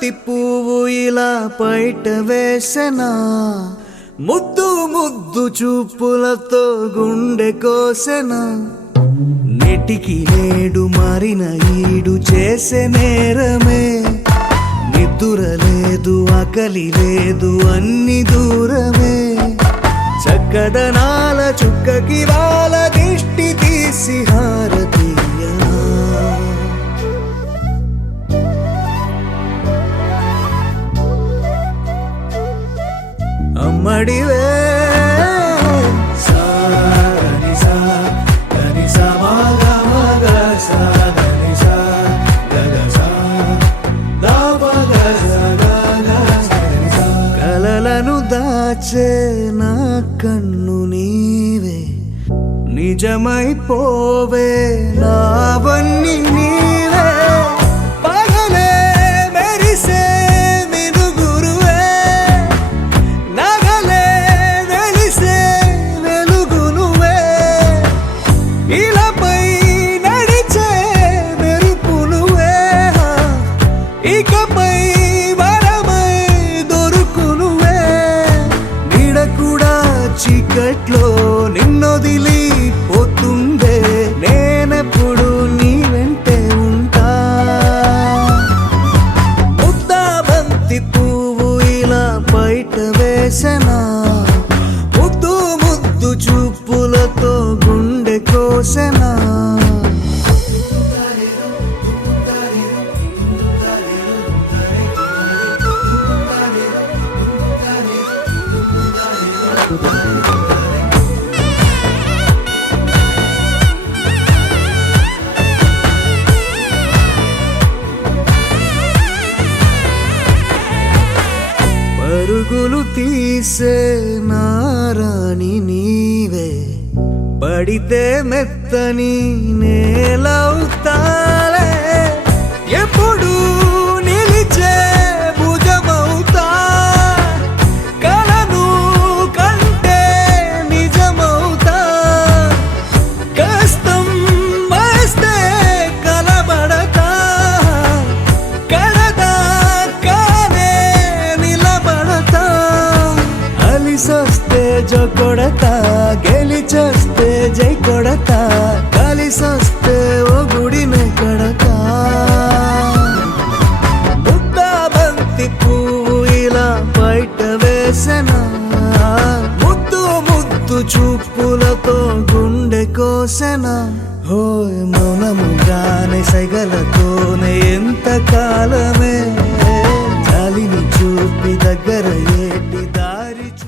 బంతి పువ్వు ఇలా బయట వేసెనా, ముద్దు ముద్దు చూపులతో గుండె కోసెనా. నెటికి నేడు మారిన ఈడు చేసే నేరమే, నిద్ర లేదు ఆకలి లేదు అన్ని దూరమే. చక్కదనాల చుక్కకి వాళ్ళ దిష్టి తీసి హారతీయనా. అమ్మడివే కలలను దాచే నా కన్ను నీవే, నిజమైపోవే నావన్నీ నీవే. పగలే మెరిసే మినుగురువే, నగలే వెలిసే వెలుగు నువ్వే. ఇలాపై నడిచే మెరుపు నువ్వే, ఇకపై వరమై దొరుకు నువ్వే. నీడ కూడా చీకట్లో నిన్నొదిలి పోతుందే, నేనెప్పుడు నీ వెంటే ఉంటా. ముద్దా బంతి పువ్వు ఇలా బయట వేసెనా, ముద్దు ముద్దు చూపులతో గుండె కోసెనా. పరుగులు తీసే నారాణి నీవే, పడితే మెత్తని నేలవుతాలే. ఎప్పుడు నిలిచే భుజమవుతా, కలను కంటే నిజమవుతా. కష్టం వస్తే కలబడతా, కడదాకానే నిలబడతా. అలిసొస్తే జో కొడతా, గెలిచొస్తే జై కొడతా. కలిసొస్తే ఓ గుడినే కడతా. ముద్దా బంతి పువ్వు ఇలా బయట వేసెనా, ముద్దు ముద్దు చూపులతో గుండె కోసెనా. హోయ్ మౌనముగానే సైగలతోనే ఎంత కాలమే, జాలిని చూపి దగ్గర ఏటి దారి చూ.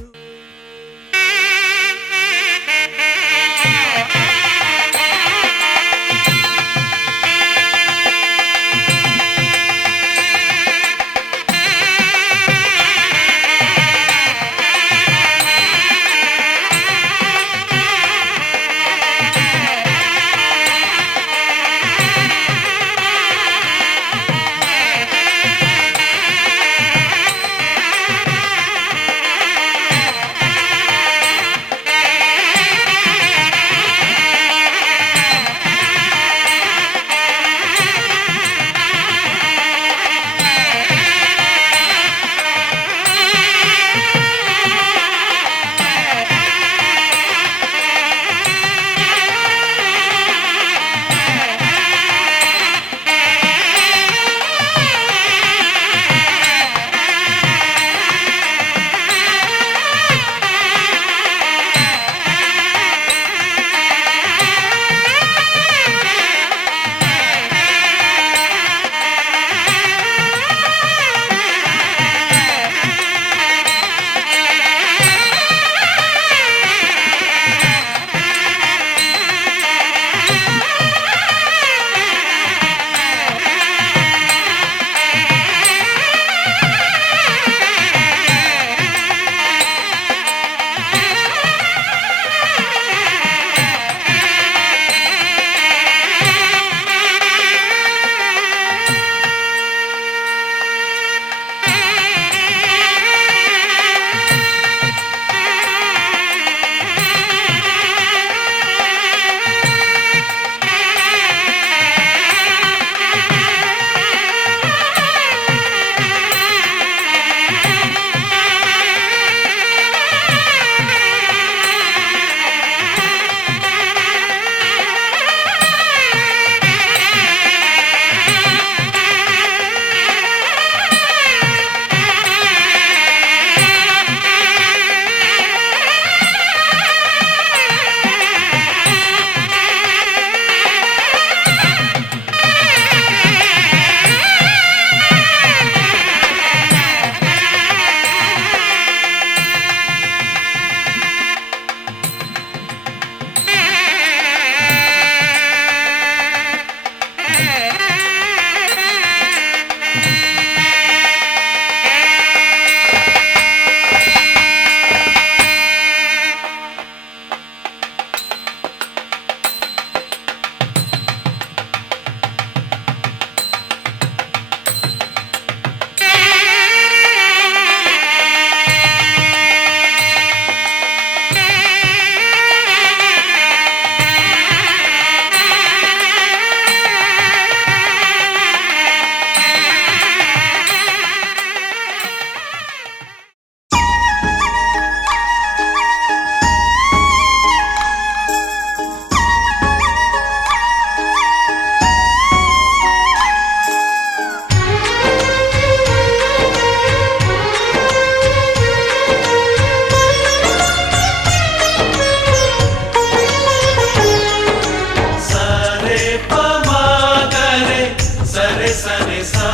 సా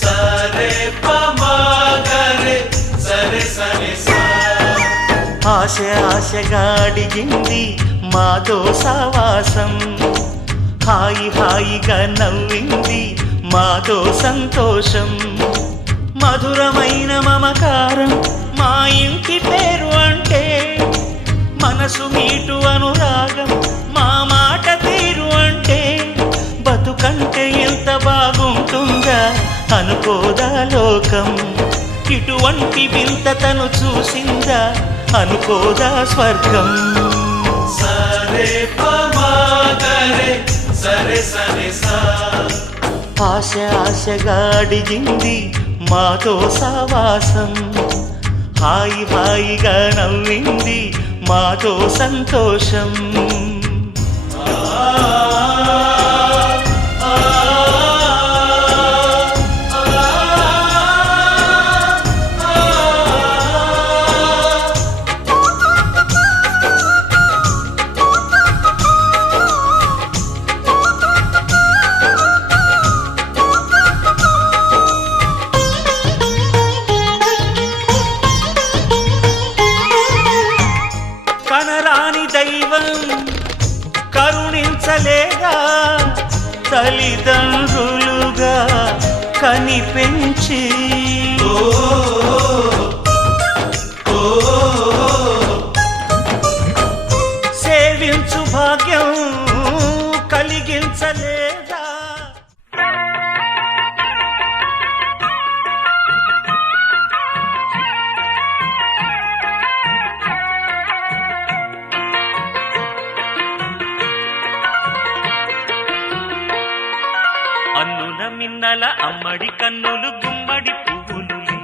సరే పమగరే సరే సరే సా. ఆశ ఆశగా అడిగింది మాతో సావాసం, హాయి హాయిగా నవ్వింది మాతో సంతోషం. మధురమైన మమకారం మా ఇంటి పేరు అంటే, మనసు మీటు అనురాగం మా మాట తీరు అంటే, బతుకంటే ఎంత బాగుంటుందా అనుకోదా లోకం. ఇటువంటి వింత తను చూసిందా అనుకోదా స్వర్గం. సరే పమగరే సరే సరే సా. ఆశ ఆశగా అడిగింది మాతో సావాసం, హాయి హాయిగా నవ్వింది మాతో సంతోషం. కనరాని దైవం కరుణించలేగా, తల్లిదండ్రులుగా కనిపెంచి సేవించు భాగ్యం కలిగించలేదా. అన్నుల మిన్నల అమ్మడి కన్నులు గుమ్మడి పువ్వులులే,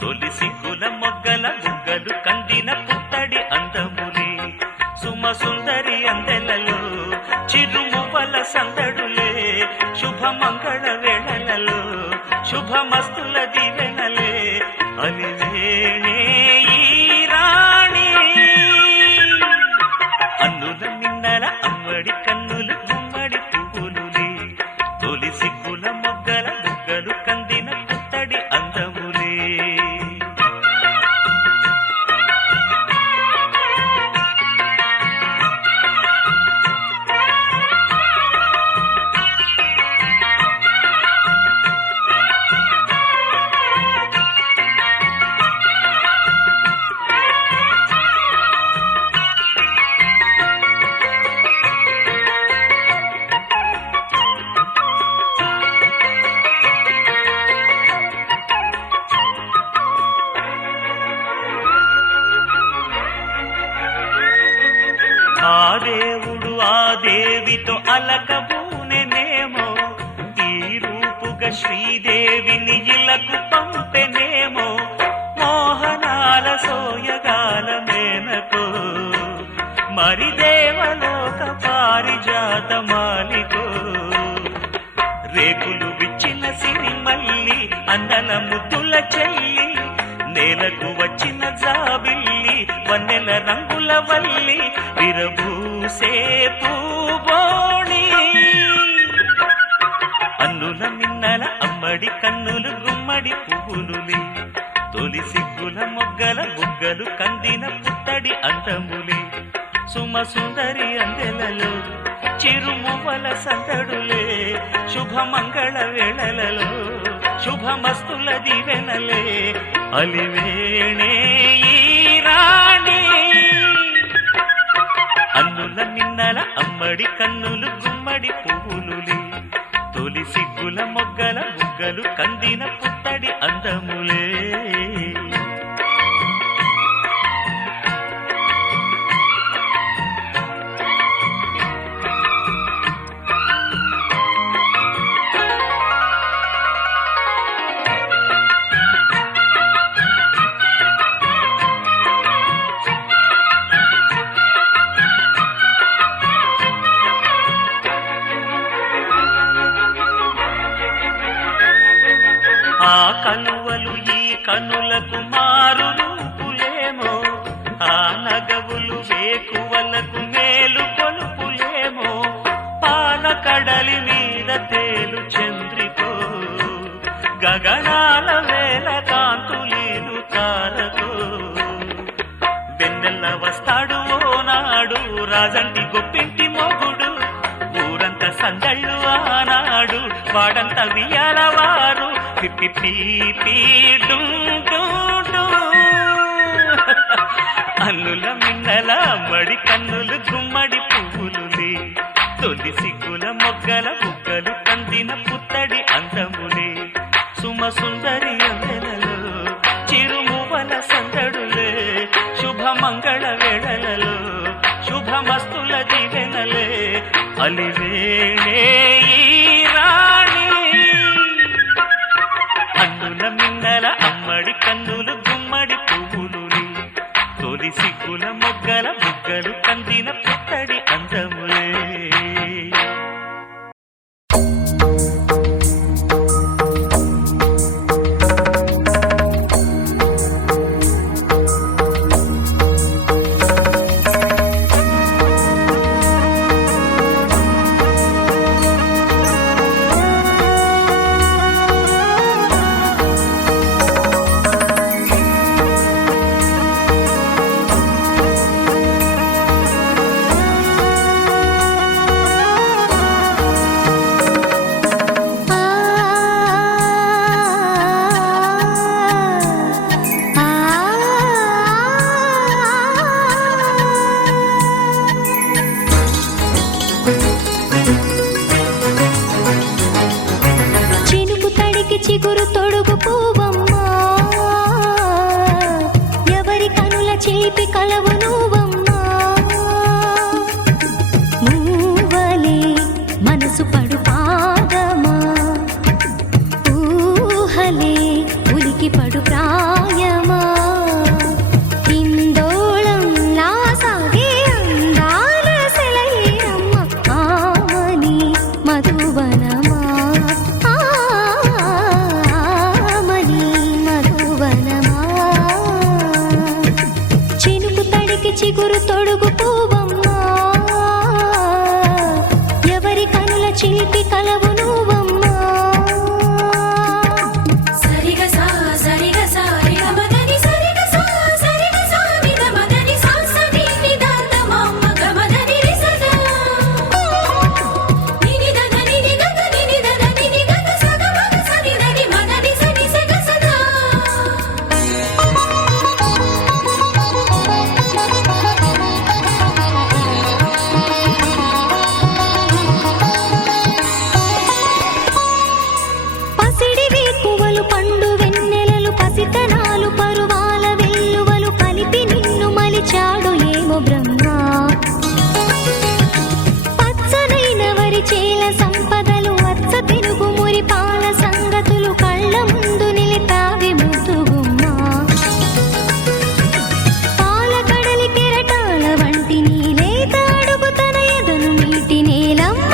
తొలి సిగ్గుల మొగ్గల బుగ్గలు కందిన పుత్తడి అందములే. సుమ సుందరి అందెలలో చిరుమువ్వల సందడులే, శుభమంగళ వేళలలో శుభమస్తుల దీవెనలే. అలివేణే ఈ రాణి. అన్నుల మిన్నల అమ్మడి కన్నులు గుమ్మడి పువ్వులులే, తొలి సిగ్గుల మొగ్గల బుగ్గలు కందిన పుత్తడి అందములే. ఆ దేవుడు ఆ దేవితో అలకబూనెనేమో, ఈ రూపుగా శ్రీదేవిని ఇలకు పంపెనేమో. మోహనాల సోయగాల మేనకో, మరి దేవలోక పారిజాత మాలికో. రేకులు విచ్చిన సిరిమల్లి అందల ముద్దుల చెల్లి, నేలకు వచ్చిన జాబిల్లి వన్నెల రంగుల వల్లి, విరబూసే పూబోణి. అన్నుల మిన్నల అమ్మడి కన్నులు గుమ్మడి పువ్వులులే, తొలి సిగ్గుల మొగ్గల బుగ్గలు కందిన పుత్తడి అందములే. సుమ సుందరి అందెలలో చిరుమువ్వల సందడులే, శుభమంగళ వేళలలో శుభమస్తుల దీవెనలే. అలివేణే ఈ రాణి. అన్నుల మిన్నల అమ్మడి కన్నులు గుమ్మడి పువ్వులులే, తొలి సిగ్గుల మొగ్గల బుగ్గలు కందిన పుత్తడి అందములే. ఆ కలువలు ఈ కనులకు మారు రూపులేమో, ఆ నగవులు వేకువలకు మేలు కొలుపులేమో. పాల కడలి మీద తేలు చంద్రికో, గగనాల వేల కాంతులీలు తారతో వెన్నెల్ల వస్తాడు ఓనాడు రాజంటి గొప్పింటి మొగుడు ఊరంతా సందళ్ళు ఆనాడు వాడంత వియాల వారు పిప్పి పీపీ అన్నుల మిన్నల అమ్మడి కన్నులు గుమ్మడి పువ్వులులే తొలి సిగ్గుల మొగ్గల బుగ్గలు కందిన పుత్తడి అందములే సుమ సుందరి అందెలలో చిరుమువల సందడులే శుభమంగళ వేళలలో శుభమస్తుల దీవెనలే అలివేణే ఈ రాణి అన్నుల మిన్నల అమ్మడి కన్నులు గుమ్మడి పువ్వులులే తొలి సిగ్గుల మొగ్గల బుగ్గలు కందిన పుత్తడి అందములే చిగురు తొడుగు పూవమ్మా ఎవరి కనుల చిలిపి కలవు నువ్వమ్మా మూవలే మనసు పడు పాదమా ఊహలే ఉలికి పడు ప్రాయమా ఇందోళం లాసాగే అందాల సెలయేరమ్మ ఆమని మధువనమా చిగురు తొడుగు పూవమ్మా ఎవరి కనుల చిలిపి కలవు నువ్వమ్మా సరిగ సా సరిగ సా రిగ మదని సరిగ సా సరిగ సా నిద మదని సా సని నిదాత మమ్మ గమదని రిసద నిని దద నిని గద నిని దద నిని గద సగ మగ సని దని మదని సని సగ సదా పండు వెన్నెలలు పసితనాలు పరువాల వెల్లువలు కలిపి నిన్ను మలిచాడు ఏమో బ్రహ్మ పచ్చనైన వరి చేల సంపదలు అచ్చ తెలుగు మురి పాల సంగతులు కళ్ళ ముందు నిలితావి ముద్దుగుమ్మా పాల కడలి కెరటాల వంటి నీలేత అడుగు తన ఎదను నీటి నేలమ్మ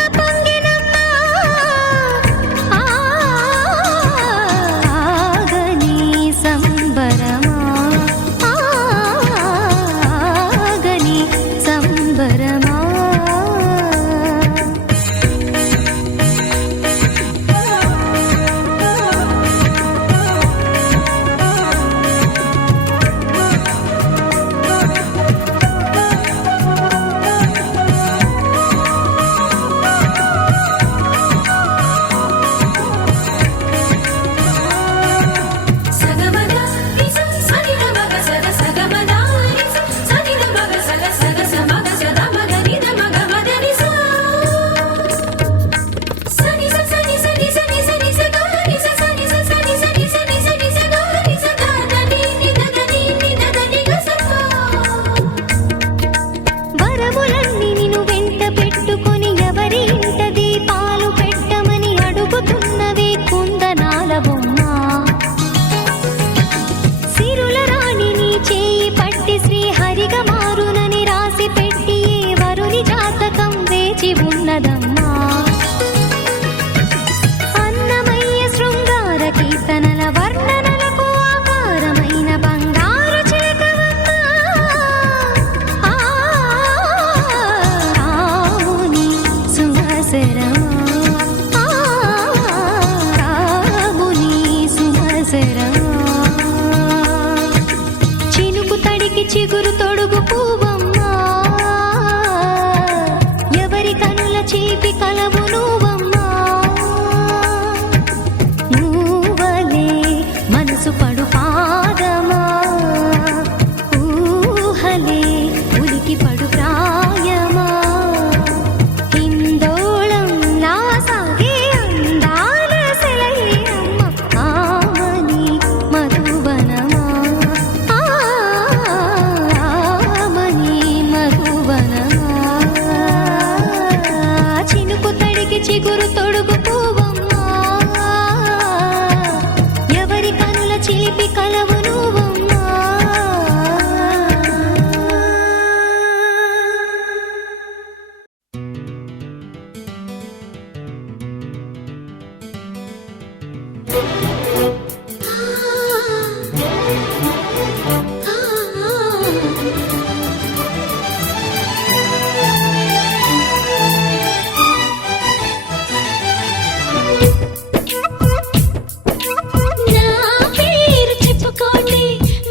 నా పేరు చెప్పుకోండి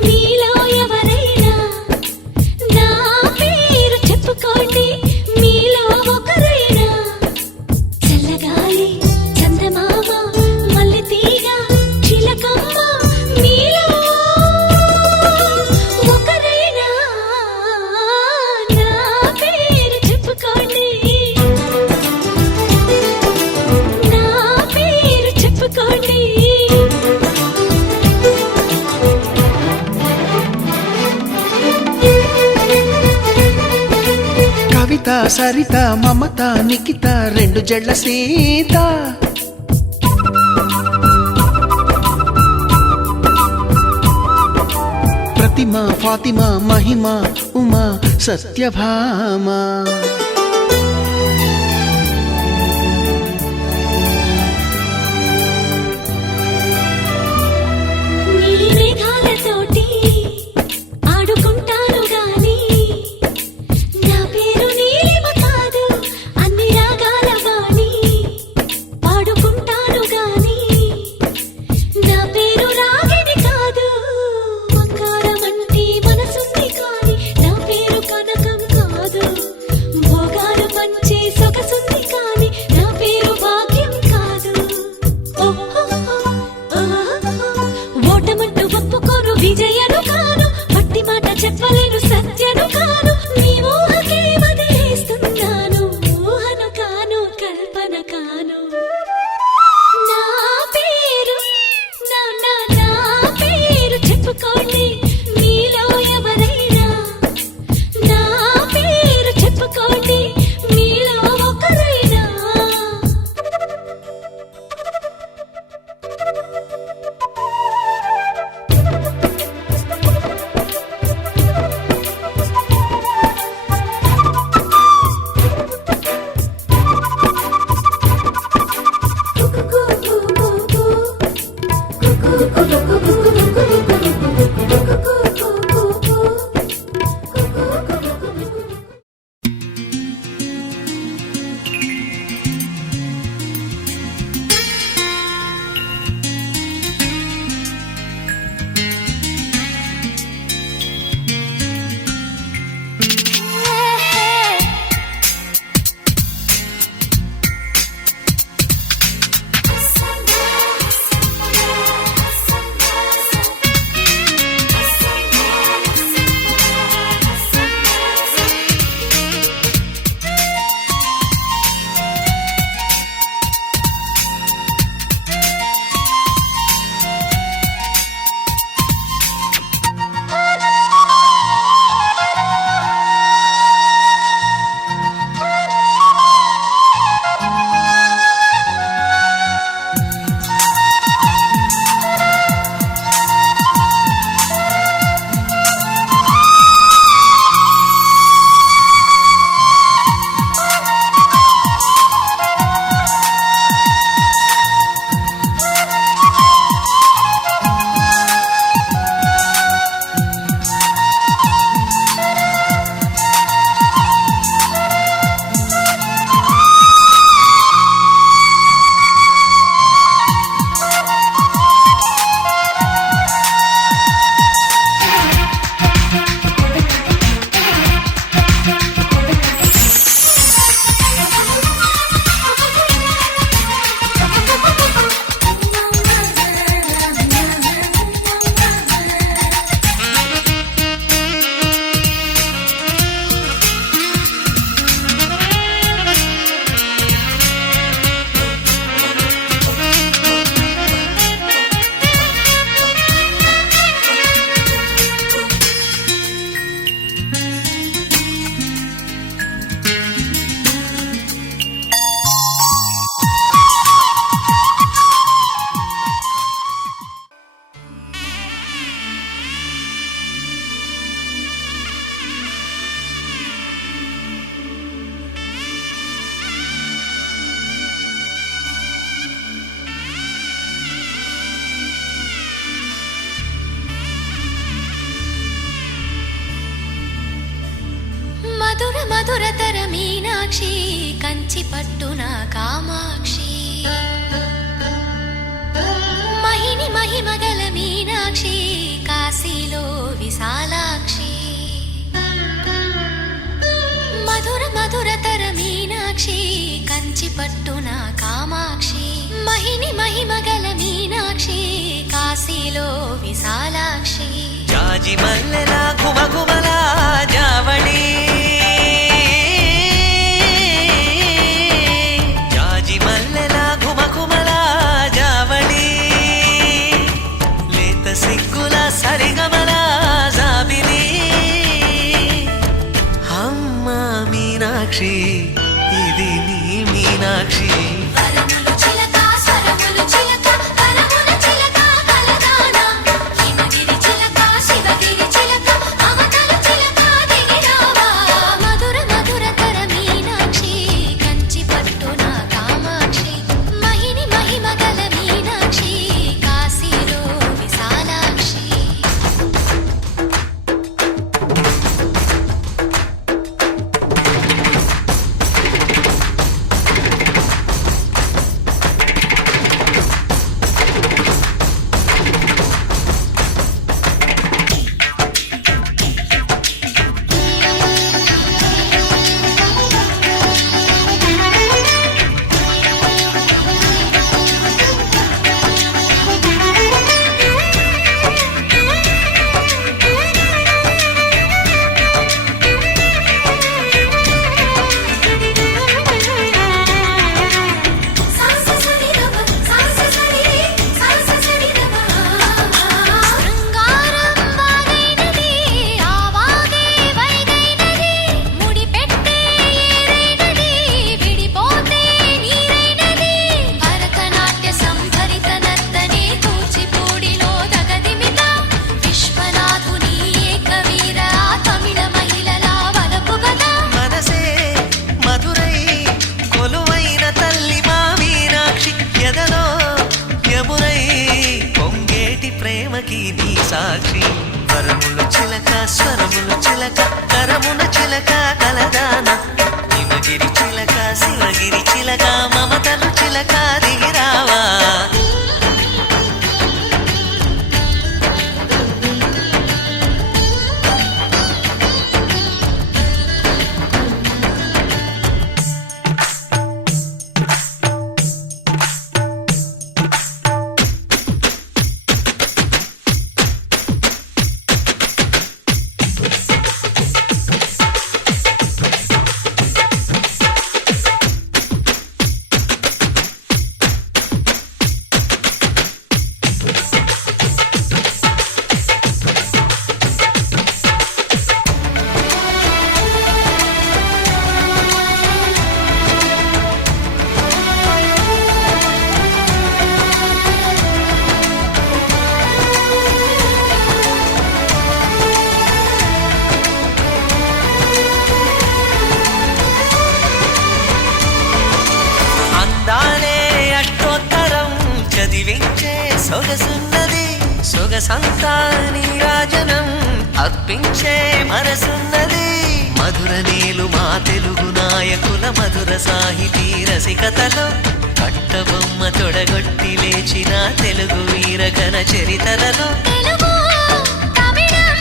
మీలో ఎవరైనా, నా పేరు చెప్పుకోండి మీలో ఒకరైనా. చల్లగాలి చందమామ మల్లె తీగ చిలకమ్మ మీలో ఒకరైనా, నా పేరు చెప్పుకోండి, నా పేరు చెప్పుకోండి. కవిత సరిత మమత నిఖిత రెండు జడ్ల సీత ప్రతిమ ఫాతిమ మహిమ ఉమా సత్యభామ నీలి మేఘాలతోటి ఆడుకుంటాను గాని, నా పేరు నీలిమ కాదు అన్ని రాగాల వాణి. పాడుకుంటాను గాని, నా పేరు రాగిణి కాదు. బంగారం అంటే మనసుంది కాని, నా పేరు కనకం కాదు. మధురతర మీనాక్షి కంచి పట్టున కామాక్షి మహిని మహిమగల మీనాక్షి కాశీలో విశాలాక్షి మధుర మధురతర మీనాక్షి కంచి పట్టున కామాక్షి మహిని మహిమగల మీనాక్షి కాశీలో విశాలాక్షి జాజి మల్లెల గుమగుమల జావళి జాజి మల్లెల గుమగుమల జావళి లేత సిగ్గుల సరిగమల జాబిలి అమ్మ మీనాక్షి ఇది నీ మీనాక్షి వరములు చిలక స్వరములు చిలక కరముల చిలక కలదాన హిమగిరి చిలక శివగిరి చిలక మమతల చిలక దిగిరావా మధుర మధురతర మీనాక్షి కంచి పట్టున కామాక్షి మహిని మహిమగల మీనాక్షి కాశీలో విశాలాక్షి మనసే మధురై కొలువైన తల్లి మా మీనాక్షి ఎదలో యమునై పొంగేటి ప్రేమకి నీ సాక్షి వరములు చిలక స్వరములు చిలక కరమున చిలక కలదాన హిమగిరి చిలక శివగిరి చిలక మమతలు చిలక దిగిరావా అందాలే అష్టోత్తరం చదివించే సొగసున్నది సొగసంతా నీరాజనం అర్పించే మనసున్నది మధుర నీలు మా తెలుగు నాయకుల మధుర సాహితీ రసికతలో కట్టబొమ్మ తొడగొట్టి లేచిన తెలుగు వీరగణ చరితలలో తెలుగు తమిళం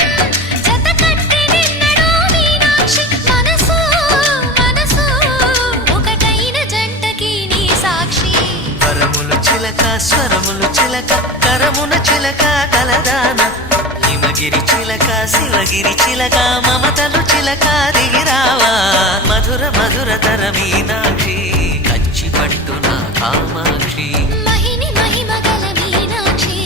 జతకట్టి నిన్నడు మీనాక్షి మనసు మనసు ఒకటైన జంటకి నీ సాక్షి వరములు చిలక స్వరములు చిలక కరమున చిలక కలదాన హిమగిరి చిలక శివగిరి చిలక మమతలు చిలక దిగిరావా మధుర మధురతర మీనాక్షి కంచి పట్టున కామాక్షి మహిని మహిమగల మీనాక్షి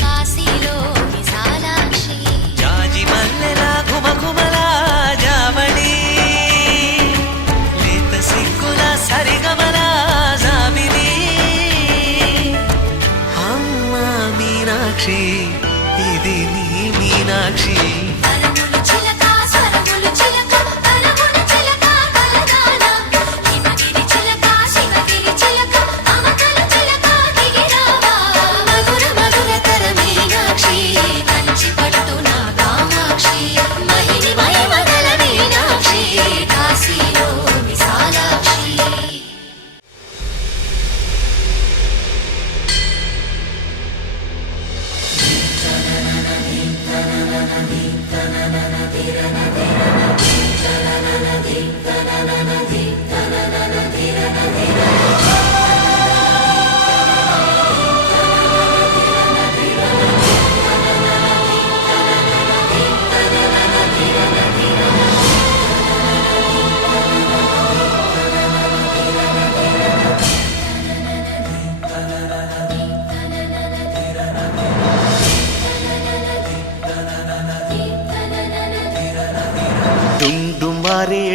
కాశీలో విశాలాక్షి జాజి మల్లెల గుమగుమల జావళి లేత సిగ్గుల సరిగమల జాబిలి అమ్మ మీనాక్షి ఇది నీ మీనాక్షి వరములు చిలక స్వరములు చిలక కరమున చిలక కలదాన హిమగిరి చిలక శివగిరి చిలక మమతల చిలక దిగిరావా మధుర మధురతర మీనాక్షి కంచి పట్టున కామాక్షి మహిని మహిమగల మీనాక్షి కాశీలో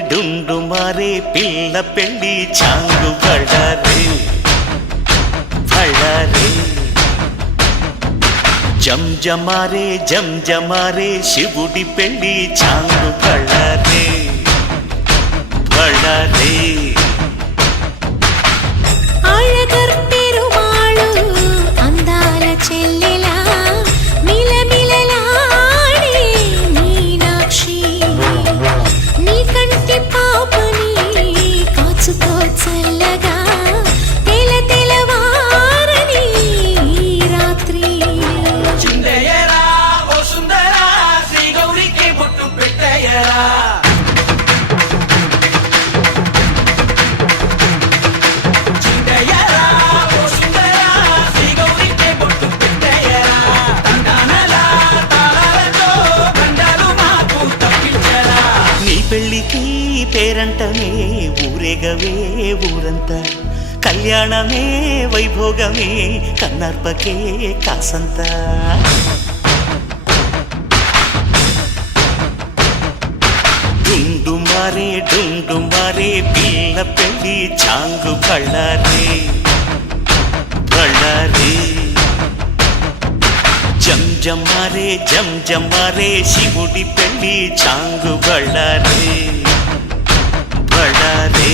డుండు మారే పిల్ల పెళ్ళి చాంగు బళ్ళారే బళ్ళారే జంజమారే జంజమారే శివుడి పెళ్ళి చాంగు బళ్ళారే బళ్ళారే అళగర్ పెరుమాళు అందాల చెల్లెలా మిలమిలలాడే మీనాక్షి నీ కంటి పాపని కాచుకో చల్లగా తెల తెలవారని రాత్రి చిందయ్యరా ఓ సుందరా శ్రీ గౌరికి బొట్టు పెట్టయ్యరా చిందయ్యరా ఓ సుందరా శ్రీ గౌరికి బొట్టు పెట్టయ్యరా తండానలా తాళాలతో దండాలు మాకు తప్పించరా నీ పెళ్ళికి పేరంటమే ఊరేగవే ఊరంతా కళ్యాణమే వైభోగమే కన్నర్పకే కాసంత డుండు మారే పిల్ల పెళ్ళి చాంగు బళ్ళారే బళ్ళారే జంజమారే శివుడి పెళ్ళి చాంగు బళ్ళారే బళ్ళారే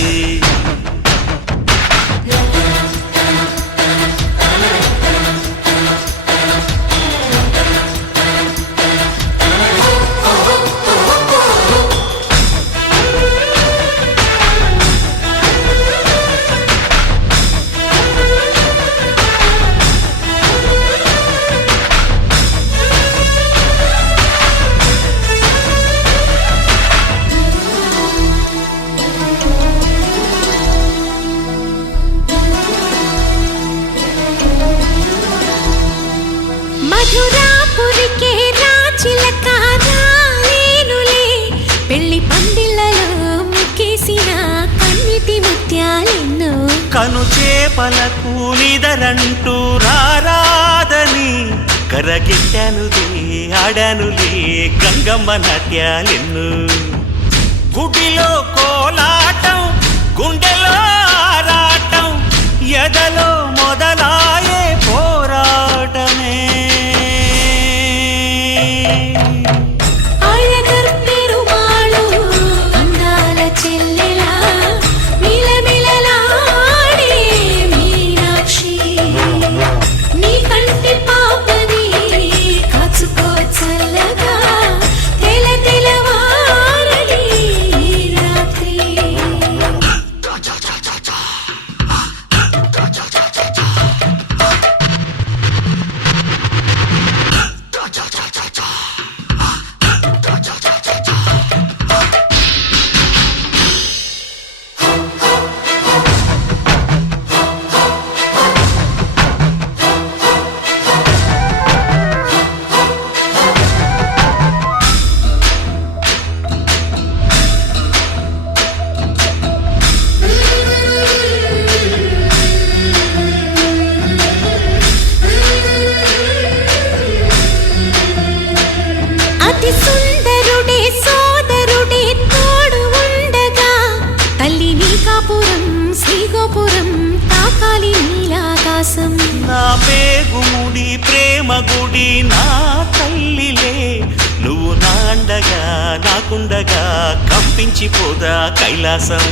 మధురాపురికే రాచిలక రాలేనులే పెళ్లి పందిళ్ళలో ముక్కేసిన కన్నిటి ముత్యాలెన్నో కను చేపలకు నిదరంటూ రారాదని కరగిట్టానులే ఆడానులే గంగమ్మ నాట్యాలెన్ను గుడిలో కోలాటం గుండెలో ఆరాటం ఎదలో మొదలాయే పోరాటమే అళగర్ పెరుమాళు అందాల చెల్లెలా మిలమిలలాడే మీనాక్షి నీ కంటి పాపని కాచుకో చల్లగా తెల తెలవారని రాత్రి అతి సుందరుడే సోదరుడే తోడు ఉండగా తల్లి నీ కాపురం శ్రీగోపురం తాకాలి నీలాకాశం నా పేగుముడి ప్రేమ గుడి నా తల్లిలే నువ్వు నా అండగా నాకుండగా కంపించిపోదా కైలాసం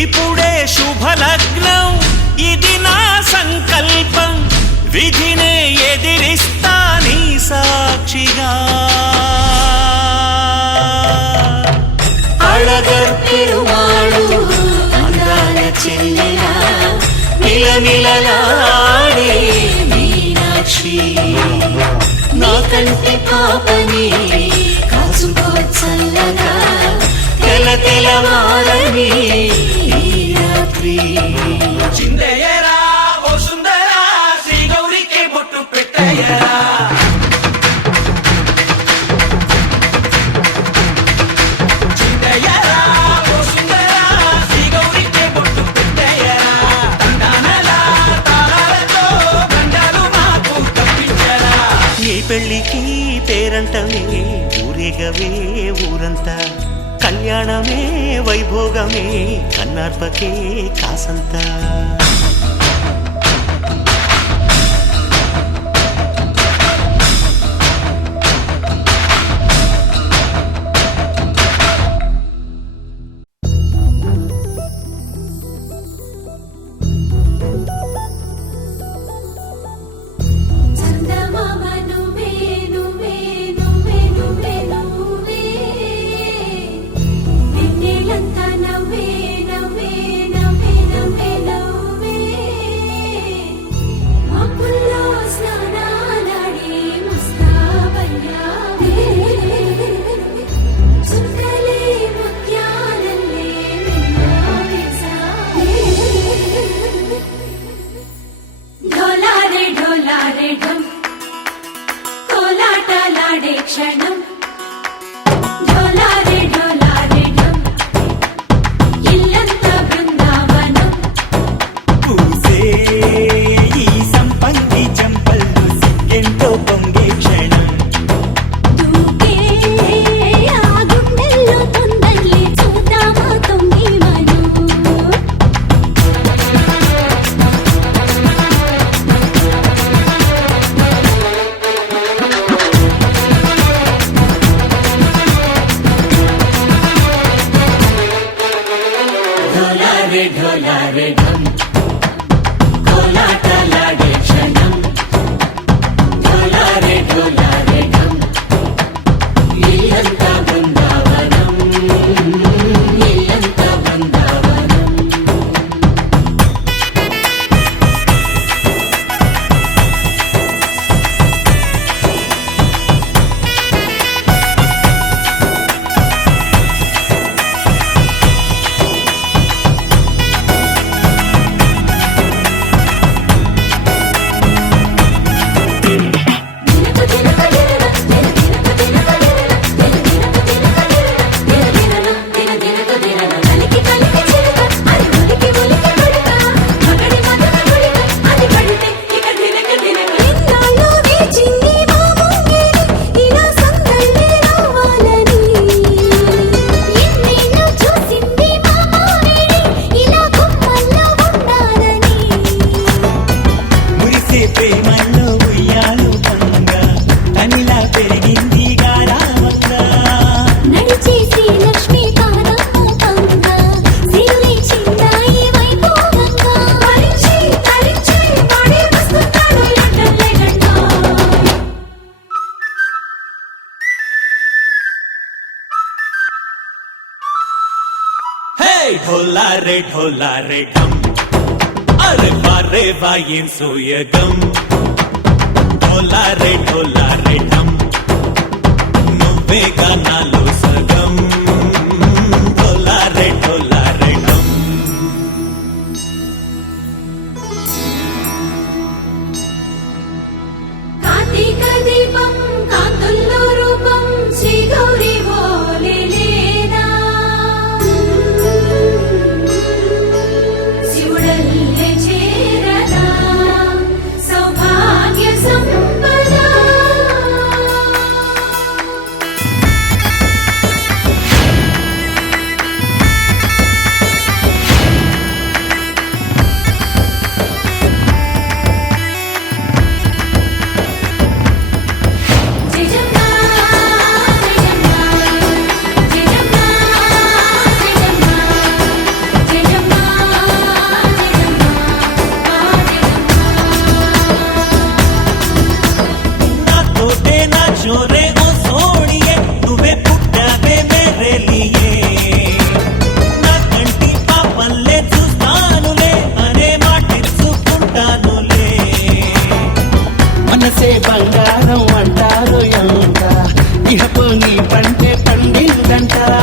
ఇప్పుడే శుభలగ్నం ఇది నా సంకల్పం విధినే ఎదిరిస్తా నీ సాక్షిగా అళగర్ పెరుమాళు అందాల చెల్లెలా మిలమిలలాడే మీనాక్షి నీ కంటి పాపని కాచుకో చల్లగా తెల తెలవారని రాత్రి చిందయ్యరా ఓ సుందరా శ్రీ గౌరికి బొట్టు పెట్టయ్యరా చిందయ్యరా ఓ సుందరా శ్రీ గౌరికి బొట్టు పెట్టయ్యరా తండానలా తాళాలతో దండాలు మాకు తప్పించరా నీ పెళ్ళికి పేరంటమే ఊరేగవే ఊరంతా కళ్యాణమే వైభోగమే కన్నార్పకే కాసంతా చందమామ నువ్వే నువ్వే నువ్వే నువ్వే నువ్వే వెన్నెలంతా నవ్వే నవ్వే నవ్వే నవ్వే నవ్వే మబ్బుల్లో స్నానాలాడి ముస్తాబయ్యావే చుక్కలే ముత్యాలల్లే వెన్నవేశావే ढोलारे ढोलारे ढम कोलाटलाडे क्षणं ढोलारे ढोलारे ढम इल्लंत बृंदावनं పూసే ఈ సంపంగి చంపల్లో సిగ్గెంతో పొంగే క్షణం దూకే ఆ గుండెల్లో తొందరలే చూద్దామా తొంగి మనం ढोलारे ढोलारे ढम कोलाटलाडे क्षणं ढोलारे ढोलारे ढम ఇల్లంతా బృందావనం ఇల్లంతా బృందావనం మురిసే ప్రేమల్లో ఉయ్యాలు పంగా తనిలా పెరిగింది గారావంగా నడిచేసి లక్ష్మీ పాదముఖంగా సిరులే చిందాయి వైభోగంగా పరిచి పరిచి వాడే వస్తున్నాడు లడ్డల్లే గడ్డ హే ढोलारे ढोलारे ढम అరే వారే వాయిన్ సూయగం ढोलारे ढोलारे ढम నువ్వే గానాలు సగం ढोलारे ढोलारे ढम కార్తీక దీపం కాంతుల్లో రూపం శ్రీ గౌరీ ఓలేనా శివుడల్లే చేరదా సౌభాగ్య సంపద మనసే బంగారం అంటారు ఎంత ఇహపు నీ పంటే పండిందంటారా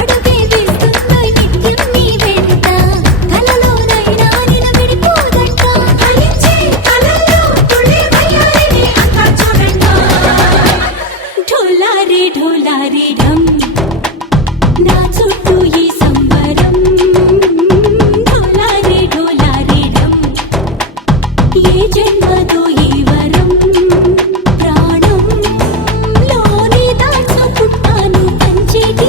అడుగే వేస్తుందో నిత్యం నీ వెంట కలలోనైనా నిలబడిపోదంట ఫలించే కలల్లో తుళ్ళే వయ్యారిని అంతా చూడంట ఢోలారే ఢోలారే ఢమ్ నా చుట్టూ ఈ సంబరం ఢోలారే ఢోలారే ఢమ్ ఏ జన్మదో ఈ వరం ప్రాణం లోని దాచుకుంటాను పంచేటి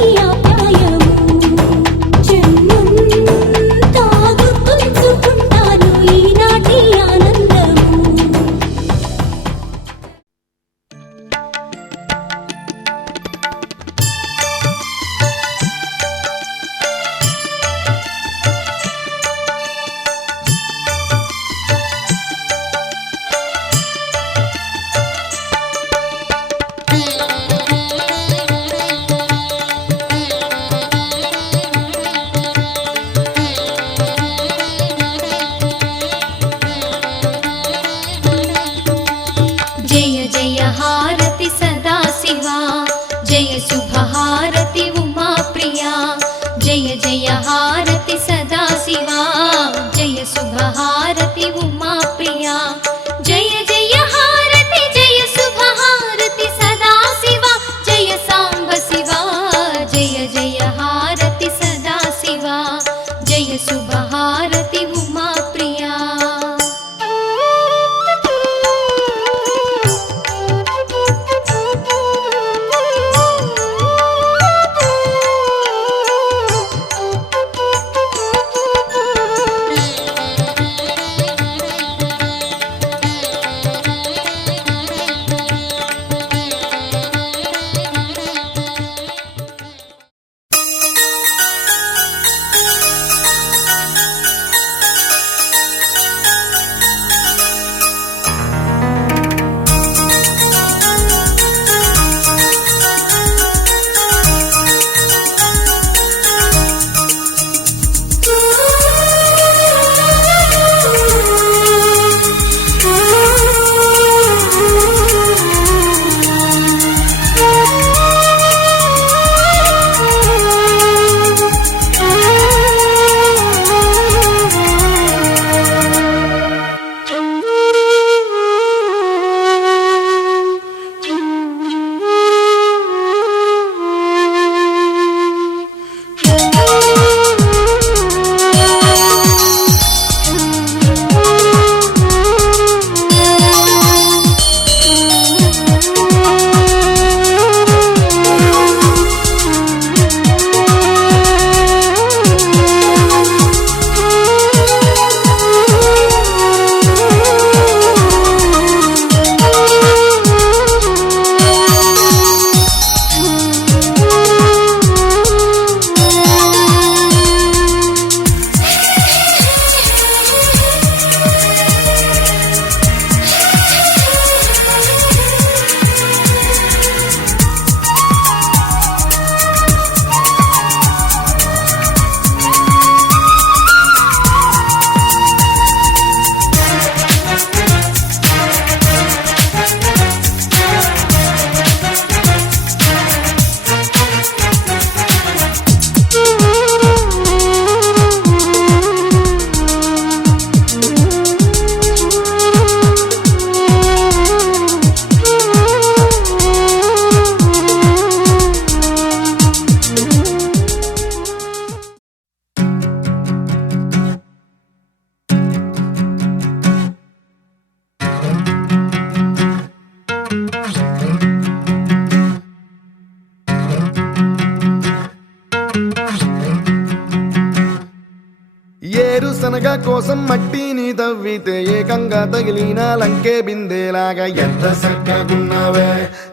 శనగ కోసం మట్టిని తవ్వితే ఏకంగా తగిలిన లంకే బిందేలాగా ఎంత చక్కగున్నావే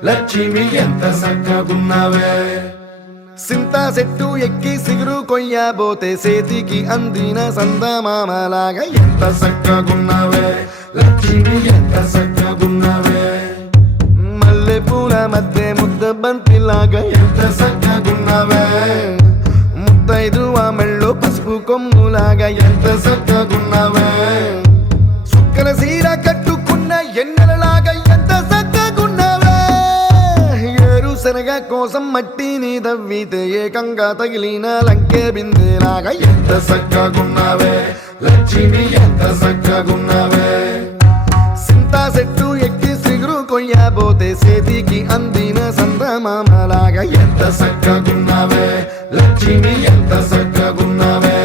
లక్ష్మి ఎంత చక్కగున్నావే సింతా చెట్టు ఎక్కి సిగురు కొయ్యబోతే చేతికి అందిన సందమామలాగా ఎంత చక్కగున్నావే లక్ష్మి ఎంత చక్కగున్నావే మల్లె పూల మధ్య ముద్ద బంతిలాగా ఎంత చక్కగున్నావే ముద్దైదు మెళ్ళో పసుపు కొమ్ములాగా ఎంత చక్కగున్నావే సుక్కల సీర కట్టుకున్న ఎన్నెలలాగా ఎంత చక్కగున్నావే ఏరు శనగ కోసం మట్టిని తవ్వితే ఏకంగా తగిలిన లంకే బిందేలాగా ఎంత చక్కగున్నావే లక్ష్మి ఎంత చక్కగున్నావే సింతా చెట్టు ఎక్కి సిగురు కొయ్యబోతే చేతికి అందిన సందమామలాగా ఎంత చక్కగున్నావే లక్ష్మి ఎంత చక్కగున్నావే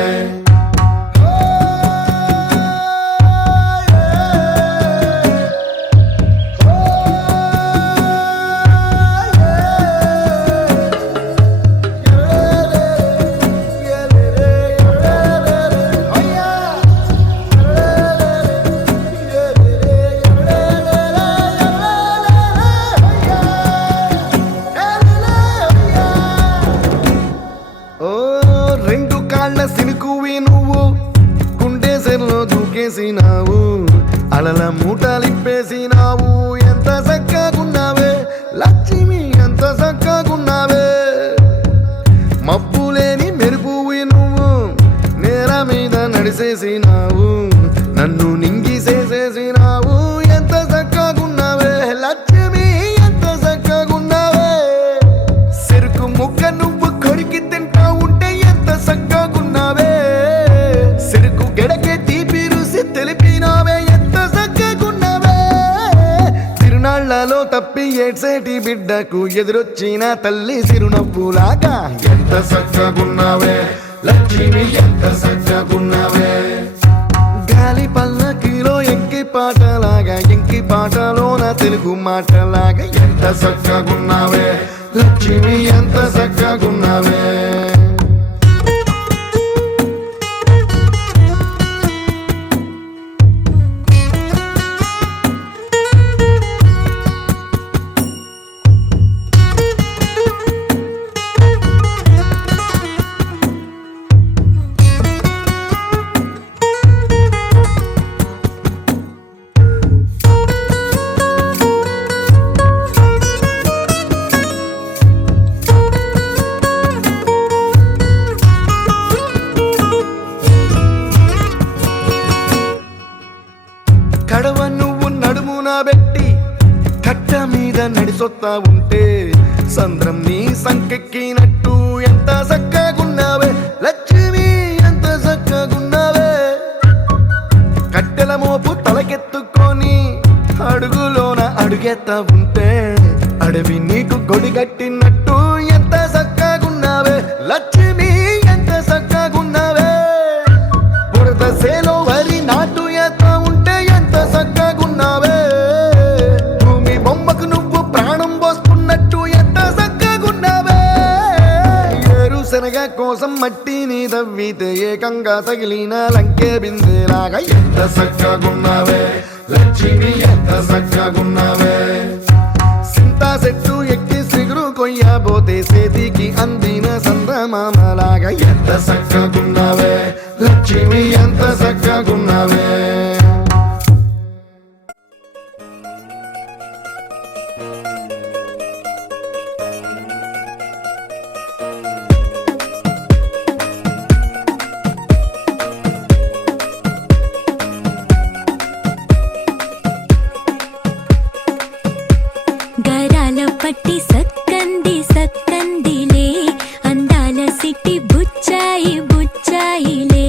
రెండు కాళ్ళ సినుకువి నువ్వు గుండె సెల్లో దూకేసినావు అలల మూటలిప్పేసినావు ఎంత చక్కగున్నావే లక్ష్మి ఎంత చక్కగున్నావే మబ్బులేని మెరుపువి నువ్వు నేల మీద నడిసేసినావు నన్ను నింగిసేసేసినావు ఎంత చక్కగున్నావే లక్ష్మి ఎంత చక్కగున్నావే చెరుకు ముక్క నువ్వు కొరికి తింటా ఉంటే ఎంత చక్కగున్నావే చెరుకు గెడకే తీపి రుసి తెలిపినావే ఎంత చక్కగున్నావే తిరునాళ్లలో తప్పి ఏడ్సేటి బిడ్డకు ఎదురొచ్చిన తల్లి చిరునవ్వులాగా ఎంత చక్కగున్నావే లక్ష్మి ఎంత చక్కగున్నావే గాలి పల్లకిలో ఎంకి పాటలాగా ఎంకి పాటలోన తెలుగు మాటలాగా ఎంత చక్కగున్నావే లక్ష్మి ఎంత చక్కగున్నావే కడవ నువ్వు నడుమున పెట్టి కట్ట మీద నడిసొత్తా ఉంటే సంద్రం నీ సంకెక్కినట్టు ఎంత చక్కగున్నావే లక్ష్మి ఎంత చక్కగున్నావే కట్టెల మోపు తలకెత్తుకొని అడుగులోన అడుగెత్తా ఉంటే అడవి నీకు గొడిగట్టినట్టు ఎంత చక్కగున్నావే లక్ష్మి ఎంత చక్కగున్నావే బురద సేలో వరి నాటు ఎత్తా ఉంటే ఎంత చక్కగున్నావే భూమి బొమ్మకు నువ్వు ప్రాణం పోస్తున్నట్టు ఎంత చక్కగున్నావే ఏరు శనగ కోసం మట్టిని తవ్వితే ఏకంగా తగిలిన లంకే బిందేలాగా ఎంత చక్కగున్నావే లక్ష్మి ఎంత చక్కగున్నావే సింతా చెట్టు ఎక్కి సిగురు కొయ్యబోతే చేతికి అందిన సందమామలాగా ఎంత చక్కగున్నావే లక్ష్మి ఎంత చక్కగున్నావే గరాల పట్టి సక్కంది సక్కందిలే అందాల సిట్టి బుచ్చాయి బుచ్చాయిలే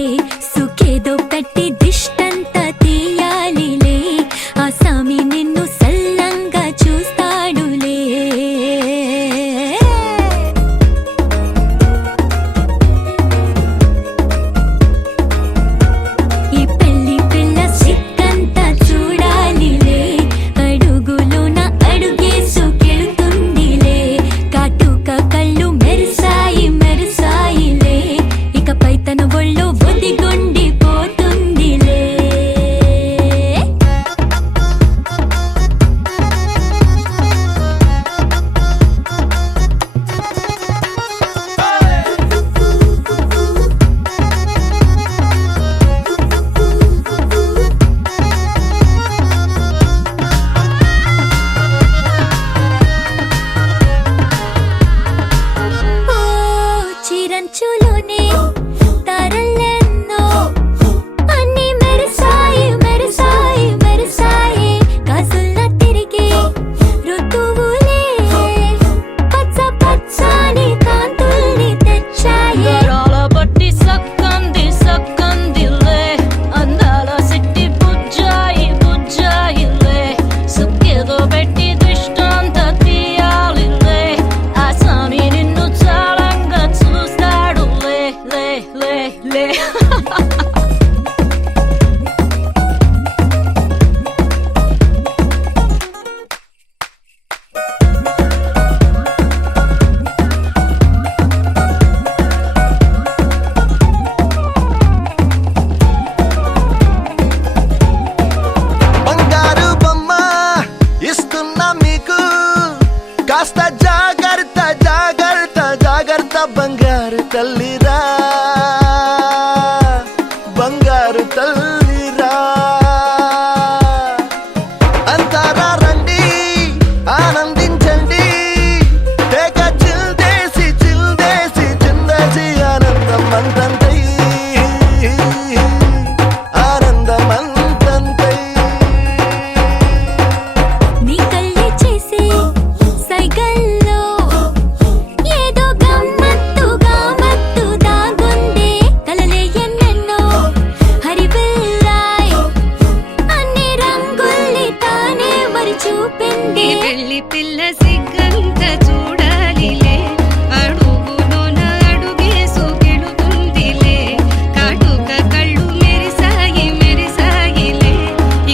సుఖేదో కట్టి దిష్టంత తీయాలిలే ఆ సామి నిన్ను సల్లంగా చూస్తాడులే ఈ పెళ్లి పిల్ల సిక్కంతా చూడాలిలే అడుగులోన అడుగేసుకెళ్తుందిలే తల్లిరా బంగారు తల్లిరా అంతారా రండి ఆనందించండి తేక చిల్దేసి చిందేసి ఆనందం అంతంతై ఆనందం అంతంతై నీ కళ్ళే చేసే సైగల్లో ఏదో గమ్మత్తుగా మత్తు దాగుందే కలలే ఎన్నెన్నో హరివిల్లాయ్ అన్ని రంగుల్ని తానే మరి చూపింది పెళ్లి పిల్ల సిగ్గంత చూడాలిలే అడుగులోన అడుగేసు గెలుతుందిలే కాటుక కళ్ళు మెరిసాయిలే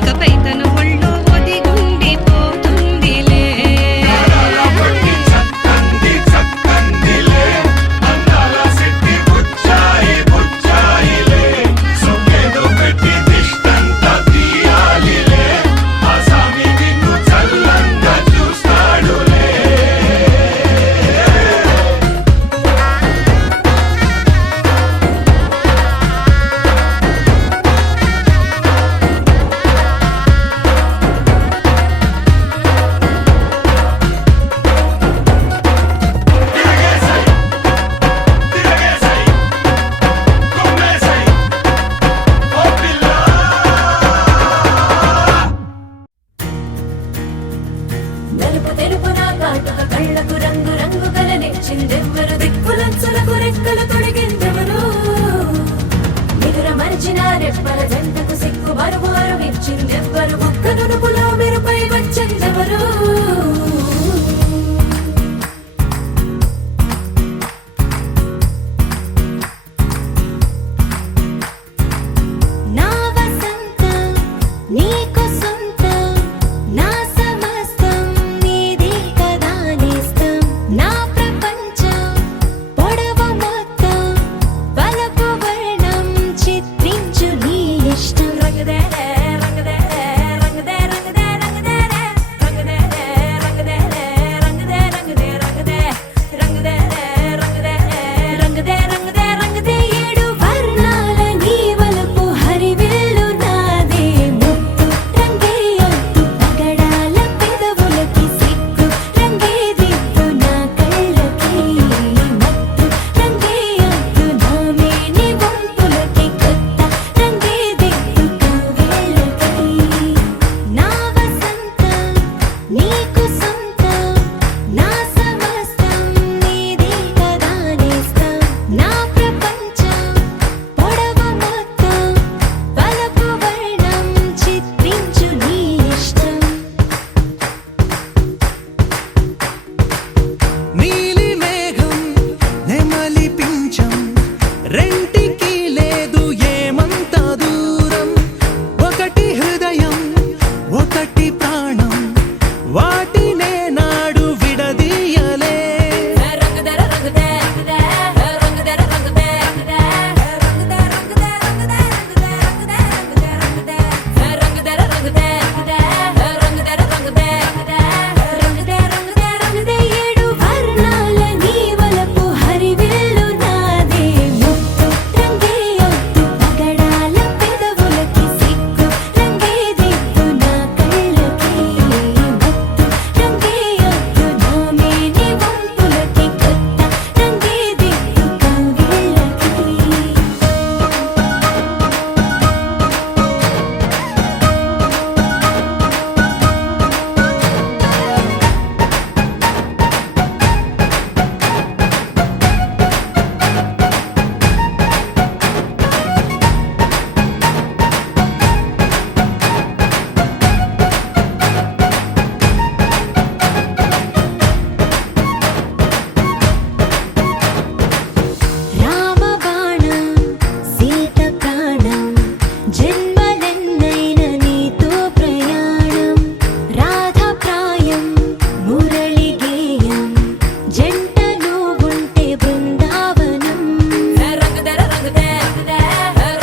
ఇకపై తన ఒళ్ళో ఒదిగుండిపోతుందిలే నలుపు తెలుపున కాటుక కళ్ళకు రంగు రంగు కలనిచ్చిందెవ్వరు దిక్కులంచులకు రెక్కలు తొడిగిందెవరు నిదుర మరిచిన రెప్పల జంటకు సిక్కు మరుమారు ఇచ్చిందెవ్వరు ఒక్క నునుపులో మెరుపై వచ్చిందెవరు నా వసంతం నీకు సొంతం నా సమస్తం నీది కదా నేస్తం నా ప్రపంచం పొడవు మొత్తం వలపు వర్ణం చిత్రించు నీ ఇష్టం రంగదే రంగదే రంగదే రంగదే రంగదే రంగదే రంగదే రంగదే రంగదే రంగదే రంగదే రంగదే రంగదే రంగదే ఏడు వర్ణాల నీ వలపు హరివిల్లు నాదే ముత్తు రంగే ఒత్తు పగడాల పెదవులకి సిక్కు రంగే దిక్కు నా కళ్ళకి మత్తు రంగే ఒత్తు నా మేని వంపులకి కొత్త రంగే దిక్కు కవ్వేళ్ళకి నా వసంతం నీకు సొంతం నా సమస్తం నీది కదా నేస్తం నా ప్రపంచం పొడవు మొత్తం వలపు వర్ణం చిత్రించు నీ ఇష్టం నీలి మేఘం నెమలి పించం రెంటికి లేదు ఏమంత దూరం ఒకటి హృదయం ఒకటి ప్రాణం వాటినే నాడు విడదీయలే రంగదే రంగదే రంగదే రంగదే రంగదే రంగదే రంగదే రంగదే రంగదే రంగదే ఏడు వర్ణాల నీ వలపు హరివిల్లు నాదే ముత్తు రంగే ఒత్తు పగడాల పెదవులకి సిక్కు రంగే దిక్కు నా కళ్ళకి మత్తు రంగే ఒత్తు నా మేని వంపులకి కొత్త రంగే దిక్కు కవ్వేళ్ళకి రామబాణం సీత ప్రాణం జన్మలెన్నైన నీతో ప్రయాణం రాధప్రాయం మురళి గేయం జంట నువ్వుంటే బృందావనం రంగదే రంగదే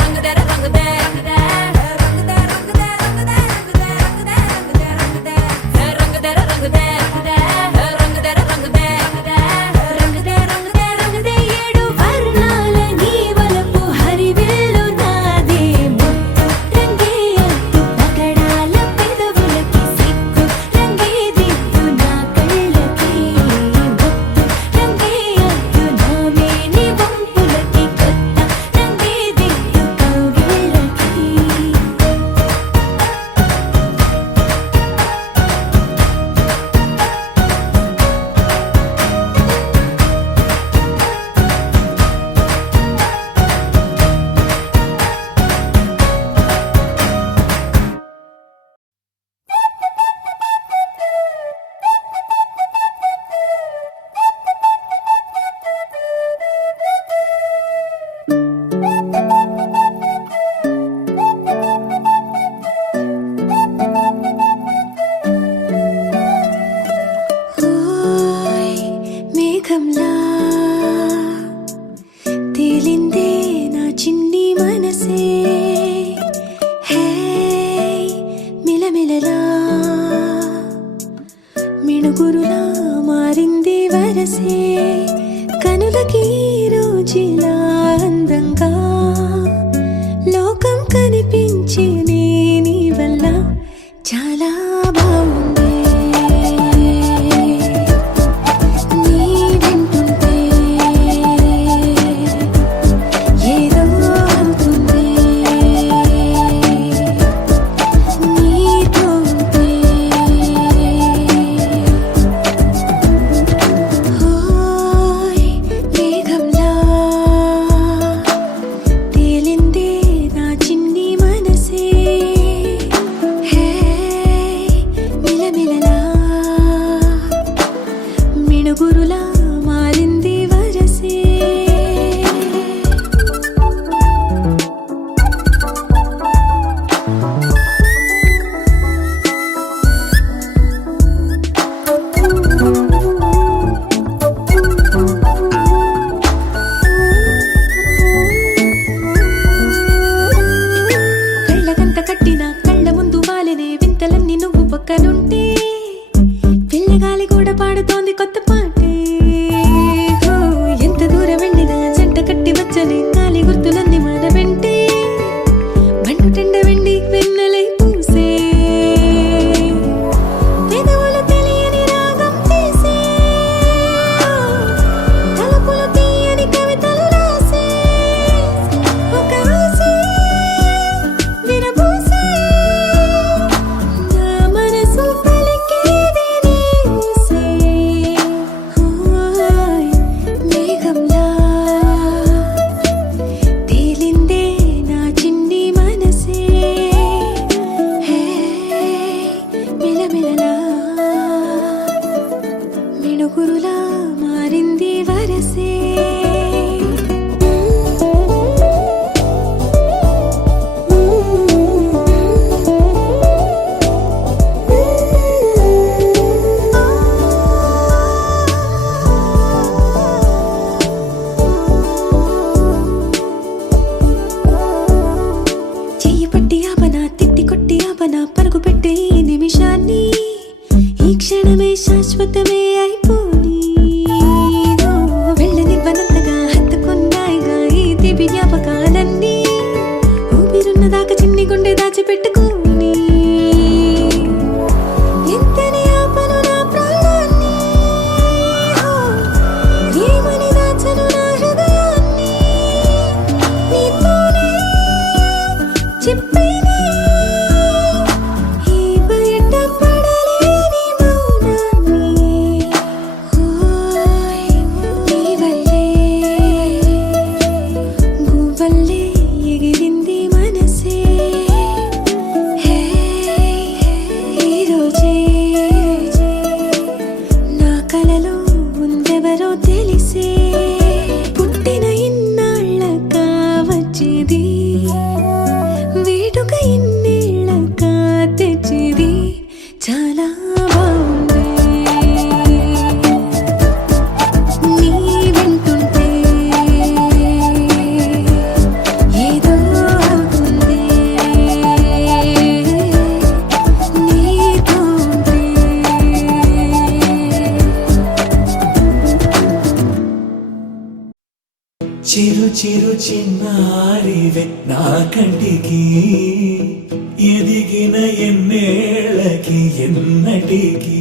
రంగదే రంగదే రంగదే రంగదే రంగదే రంగదే మిణుగురులా మారింది వరసే కనులకి రోజులా అందంగా లోకం కనిపించే నీ వల్ల చాలా బాగుంది నీ వింటుంటే ఏదో అవుతుంది నీతో ఉంటే హోయ్ మేఘంలా తేలిందే నా చిన్ని మనసే హే మిలమిలలా మిణుగురులా మారింది వరసే కళ్ళగంత కట్టిన కళ్ళ ముందు వాలినే వింతలన్నీ నువ్వు పక్కనుంటే పిల్లగాలి కూడా పాడుతోంది కొత్త పాటే ఓ, ఎంత దూరం వెళ్ళినా జంట కట్టి వచ్చని గాలి గుర్తులన్నీ మన వెంటే బండుటెండ వెండి వెన్నెలై పూసే పెదవులు తెలియని రాగం తీసే తలుపులు తీయని కవితలు రాసే ఒక ఆసే విరబూసే నా మనసు పలికేది నీ ఊసే హోయ్ మేఘంలా తేలిందే నా చిన్ని మనసే హే మిలమిలలా మిణుగురులా మారింది వరసే చెయ్యి పట్టి ఆపనా తిట్టి కొట్టి ఆపనా పరుగు పెట్టే ఈ నిమిషాన్ని ఈ క్షణమే శాశ్వతమే అయిపోని ఓ, వెళ్ళనివ్వనంతగా హత్తుకున్నాయిగా ఈ దివ్య జ్ఞాపకాలన్నీ ఊపిరున్నదాకా చిన్ని గుండె దాచిపెట్టుకోని ఎంతని ఆపను నా ప్రాణాన్ని ఓ, ఏమని దాచను నా హృదయాన్ని నీతోనే చెప్పేనే ఈ బయట పడలేని మౌనాన్ని హోయ్ నీ వల్లే గువ్వల్లే ఎగిరింది మనసే హే ఈ రోజే నా కలలో ఉందెవరో తెలిసే పుట్టిన ఇన్నాళ్ళకా వచ్చేది వేడుక ఇన్నేళ్ళకా తెచ్చేది చాలా బాగుంది నీ వింటుంటే ఏదో అవుతుంది నీతో ఉంటే చిరు చిరు చిన్నారివే నా కంటికి ఎదిగిన ఎన్నేళ్ళకి ఎన్నటికి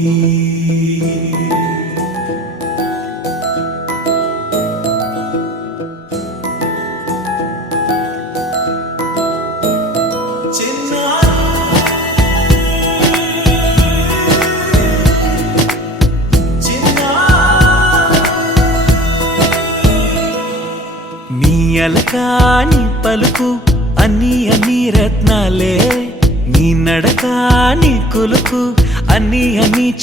నీ అలకాని పలుకు అన్ని రత్నాలే నీ నడకాని కులుకు అన్ని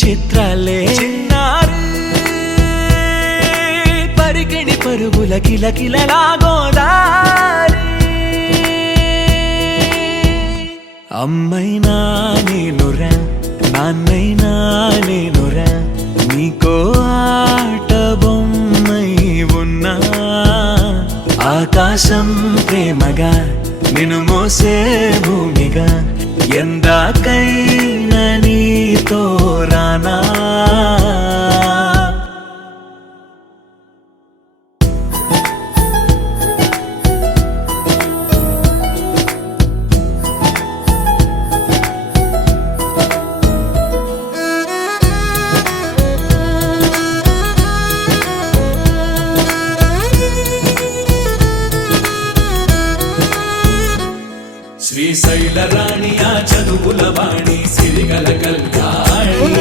చిత్రాలే పరికిణి పరుగుల కిలకిలలాగోదారి అమ్మైనా నేనురా నాన్నైనా నేనురా నీకో ఆట బొమ్మై ఉన్నా ఆకాశం ప్రేమగా నిన్ను మోసే భూమిగా ఎందాకైనా నీతో రానా వరములవాణి సిరిగల కళ్యాణి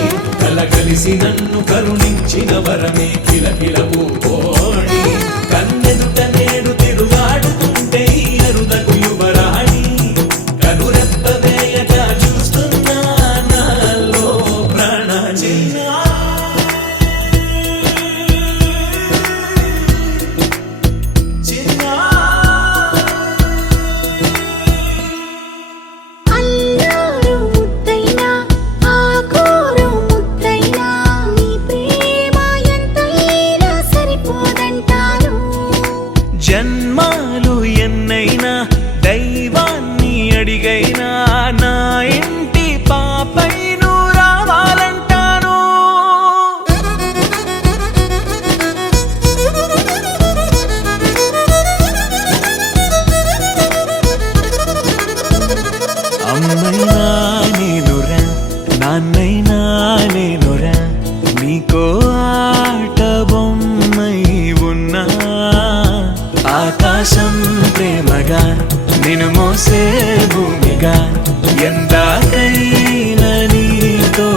కలగలిసి నన్ను కరుణించిన వరమే కిలకిల పూకోణి కన్నెదుట నేడు తిరుగాడుతుంటే ఈ అరుదకు యువరాణి కనురెప్ప వేయక చూస్తున్నా నాలో ప్రాణ అల్లారు ముద్దైనా ఆకోరు ముద్దైనా నీ ప్రేమ ఎంతైనా సరిపోదంటాను. జన్మాలు ఎన్నైనా దైవాన్ని అడిగైనా నా ఇంటి పాపై నువ్వు రావాలంటాను. అమ్మైనా నేనురా నాన్నైనా నేనురా నీకో ఆట బొమ్మై ఉన్నా ఆకాశం ప్రేమగా నిన్ను మోసే భూమిగా ఎందాకైనా నీతో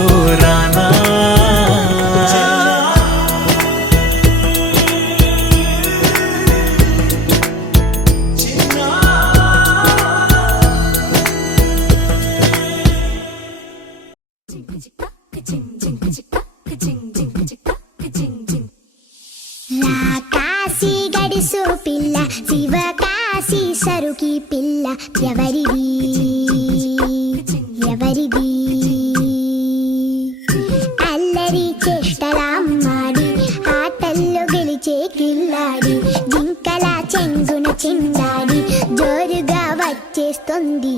రానా కాశీ గడిసు పిల్ల శివ కాశీ సరుకి పిల్ల ఎవరిది ఎవరిది అల్లరి చేష్టలామ్మాడి ఆటల్లో గెలిచే కిల్లాడి జింకల చెంగున చిందాడి జోరుగా వచ్చేస్తుంది